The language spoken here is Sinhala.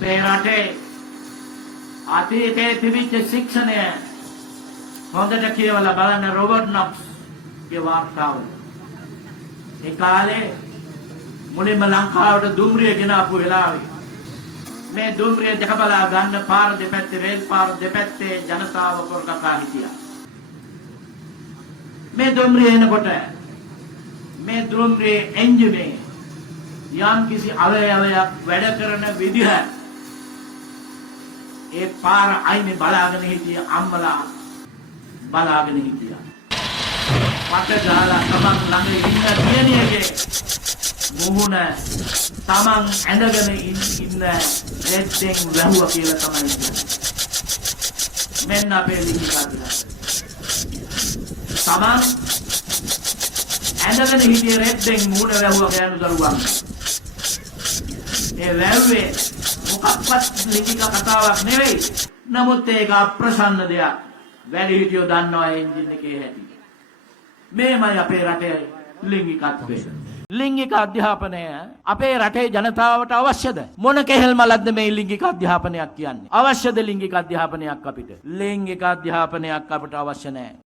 මේ රටේ අතීතයේ තිබිච්ච ශික්ෂණය හොඳට කියවලා බලන්න රොබර්ට් නොක්ස්ගේ වාර්තාව. ඒ කාලේ මුලින්ම ලංකාවට දුම්රිය ගෙනාපු වෙලාවේ මේ දුම්රිය දැක බලා ගන්න පාර දෙපැත්තේ රේල් පාර දෙපැත්තේ ජනතාව කොරකකා හිටියා. මේ දුම්රිය එනකොට මේ දුම්රියේ එන්ජිමේ යම් කිසි අවයවයක් වැඩ කරන විදිහ ඒ පාර අයිනේ බලාගෙන හිටිය අම්මලා බලාගෙන හිටියා. පට ගාලා තමන් ළඟ ඉන්න දියණියගේ මුහුණ තමන් ඇඳගෙන ඉන්න රෙද්දෙන් වැහුවා කියලා තමයි කියන්නේ. මෙන්න අපේ ලිංගිකත්වය. තමන් ඇඳගෙන හිටිය රෙද්දෙන් මුහුණ වැහුවා ගෑනු දරුවන්. ඒ වැව්වේ මොකක්වත් ලිංගික කතාවක් නෙවෙයි. නමුත් ඒක අප්‍රසන්න දෙයක්. වැඩි හිටියෝ දන්නවා එන්ජින් එකේ හැටි. මේමයි අපේ රටේ ලිංගිකත්වය. ලිංගික අධ්‍යාපනය අපේ රටේ ජනතාවට අවශ්‍යද? මොන කෙහෙල් මලක්ද මේ ලිංගික අධ්‍යාපනයක් කියන්නේ? අවශ්‍යද ලිංගික අධ්‍යාපනයක් අපිට? ලිංගික අධ්‍යාපනයක් අපිට අවශ්‍ය නැහැ.